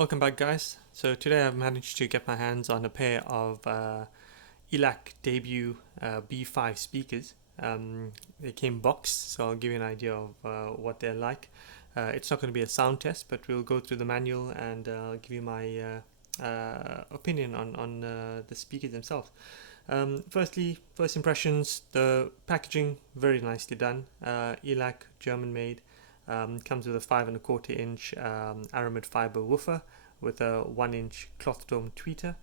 Welcome back, guys. So today I've managed to get my hands on a pair of Elac Debut B5 speakers. They came boxed, so I'll give you an idea of what they're like. It's not going to be a sound test, but we'll go through the manual and give you my opinion on the speakers themselves. Firstly, first impressions, the packaging, very nicely done. Elac, German made. Comes with a 5¼ inch aramid fiber woofer with a 1-inch cloth dome tweeter,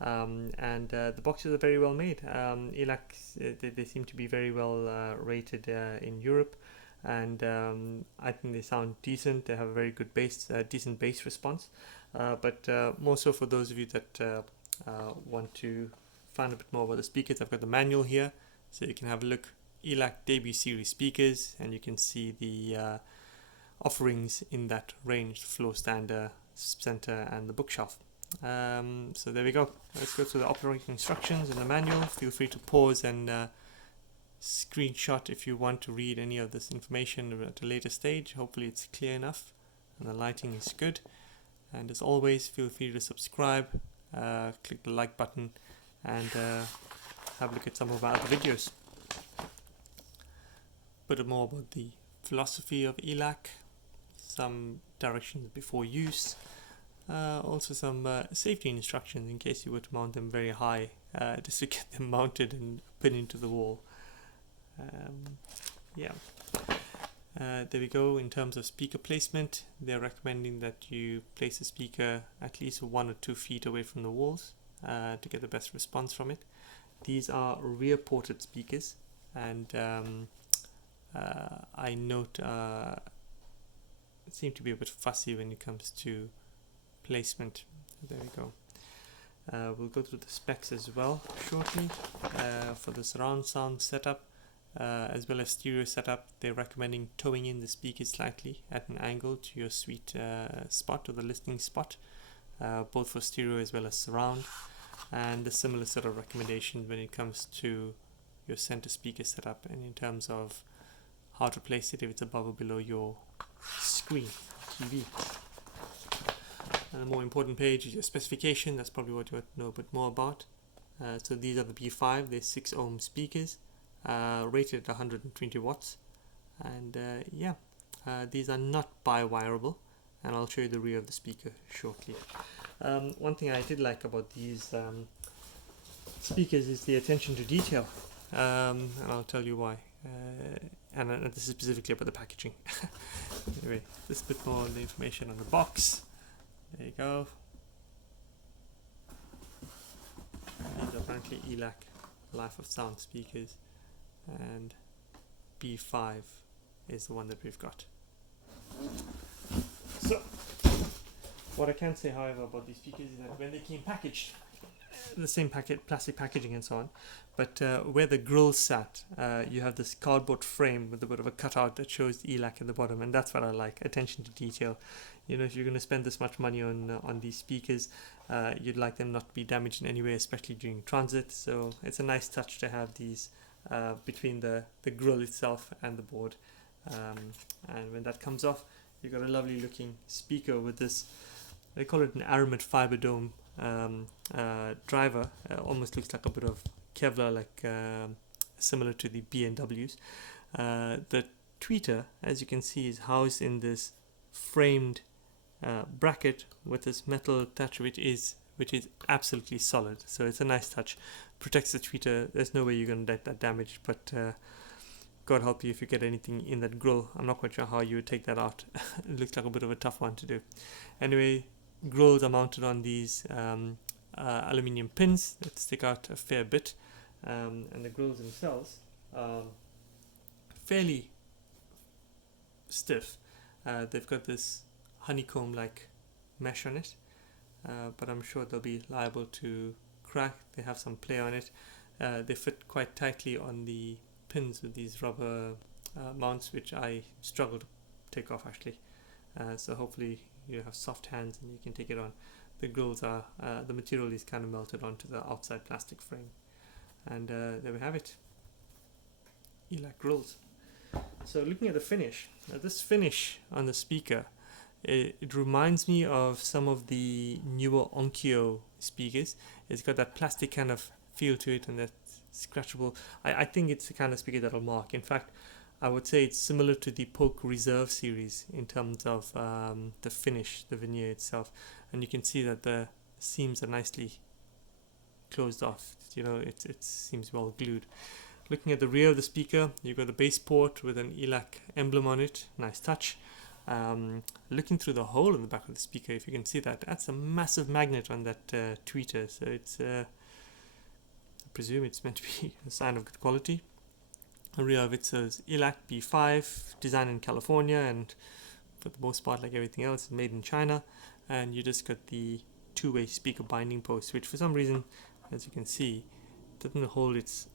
and the boxes are very well made. Elac, they seem to be very well rated in Europe, and I think they sound decent. They have a very good bass, decent bass response, but more so for those of you that want to find a bit more about the speakers, I've got the manual here, so you can have a look. Elac Debut series speakers, and you can see the offerings in that range: the floor stander, center, and the bookshelf. So there we go. Let's go to the operating instructions in the manual. Feel free to pause and screenshot if you want to read any of this information at a later stage. Hopefully it's clear enough and the lighting is good. And as always, feel free to subscribe, click the like button, and have a look at some of our other videos. A bit more about the philosophy of Elac, some directions before use, also some safety instructions in case you were to mount them very high, just to get them mounted and pin into the wall. There we go. In terms of speaker placement, they're recommending that you place the speaker at least 1 or 2 feet away from the walls to get the best response from it. These are rear ported speakers, and I note seem to be a bit fussy when it comes to placement. There we go. We'll go through the specs as well shortly. For the surround sound setup, as well as stereo setup, they're recommending towing in the speakers slightly at an angle to your sweet spot, or the listening spot, both for stereo as well as surround, and a similar sort of recommendation when it comes to your center speaker setup, and in terms of how to place it if it's above or below your screen, TV. And the more important page is your specification. That's probably what you want to know a bit more about. So these are the B5. They're 6 ohm speakers, rated at 120 watts. And these are not bi-wireable, and I'll show you the rear of the speaker shortly. One thing I did like about these speakers is the attention to detail, and I'll tell you why. And this is specifically about the packaging. Anyway, just a bit more on the information on the box. There you go. These are apparently Elac Life of Sound speakers, and B5 is the one that we've got. So, what I can say, however, about these speakers is that when they came packaged, the same plastic packaging and so on, but where the grill sat, you have this cardboard frame with a bit of a cutout that shows the Elac at the bottom, and that's what I like: attention to detail. You know, if you're going to spend this much money on these speakers, you'd like them not to be damaged in any way, especially during transit. So it's a nice touch to have these between the grill itself and the board, and when that comes off, you've got a lovely looking speaker with this, they call it an aramid fiber dome driver. Almost looks like a bit of Kevlar, like similar to the B&Ws. The tweeter, as you can see, is housed in this framed bracket with this metal touch, which is absolutely solid. So it's a nice touch, protects the tweeter. There's no way you're going to get that damaged, but God help you if you get anything in that grill. I'm not quite sure how you would take that out. It looks like a bit of a tough one to do. Anyway, grills are mounted on these aluminium pins that stick out a fair bit, and the grills themselves are fairly stiff. They've got this honeycomb like mesh on it, but I'm sure they'll be liable to crack. They have some play on it. They fit quite tightly on the pins with these rubber mounts, which I struggle to take off actually. So hopefully you have soft hands and you can take it on. The grills are, the material is kind of melted onto the outside plastic frame. And there we have it. Elac grills. So looking at the finish, this finish on the speaker It reminds me of some of the newer Onkyo speakers. It's got that plastic kind of feel to it and that scratchable. I think it's the kind of speaker that'll mark. In fact, I would say it's similar to the Poke Reserve series in terms of the finish, the veneer itself. And you can see that the seams are nicely closed off. It seems well glued. Looking at the rear of the speaker, you've got the bass port with an Elac emblem on it. Nice touch. Looking through the hole in the back of the speaker, if you can see that's a massive magnet on that tweeter. So it's, I presume it's meant to be a sign of good quality. The rear of it says Elac B5, designed in California, and for the most part, like everything else, made in China. And you just got the two-way speaker binding post, which for some reason, as you can see, doesn't hold its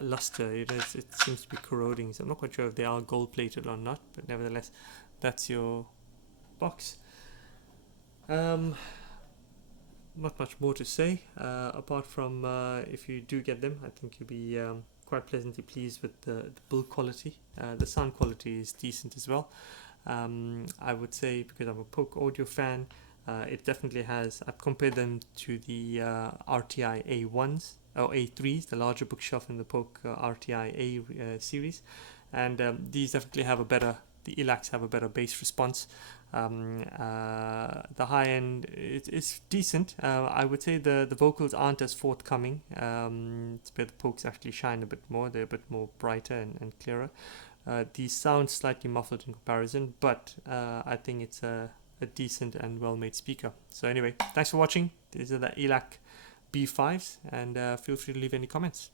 luster. It seems to be corroding, so I'm not quite sure if they are gold plated or not, but nevertheless, that's your box. Not much more to say apart from if you do get them, I think you'll be quite pleasantly pleased with the build quality. The sound quality is decent as well. I would say, because I'm a Poke audio fan, it definitely has. I've compared them to the RTI A1s or A3s, the larger bookshelf in the Poke RTI A series, and these definitely have a better. The Elacs have a better bass response. The high end it's decent. I would say the vocals aren't as forthcoming. It's where the Pokes actually shine a bit more. They're a bit more brighter and clearer. These sound slightly muffled in comparison, but I think it's a decent and well-made speaker. So anyway, thanks for watching. These are the Elac B5s, and feel free to leave any comments.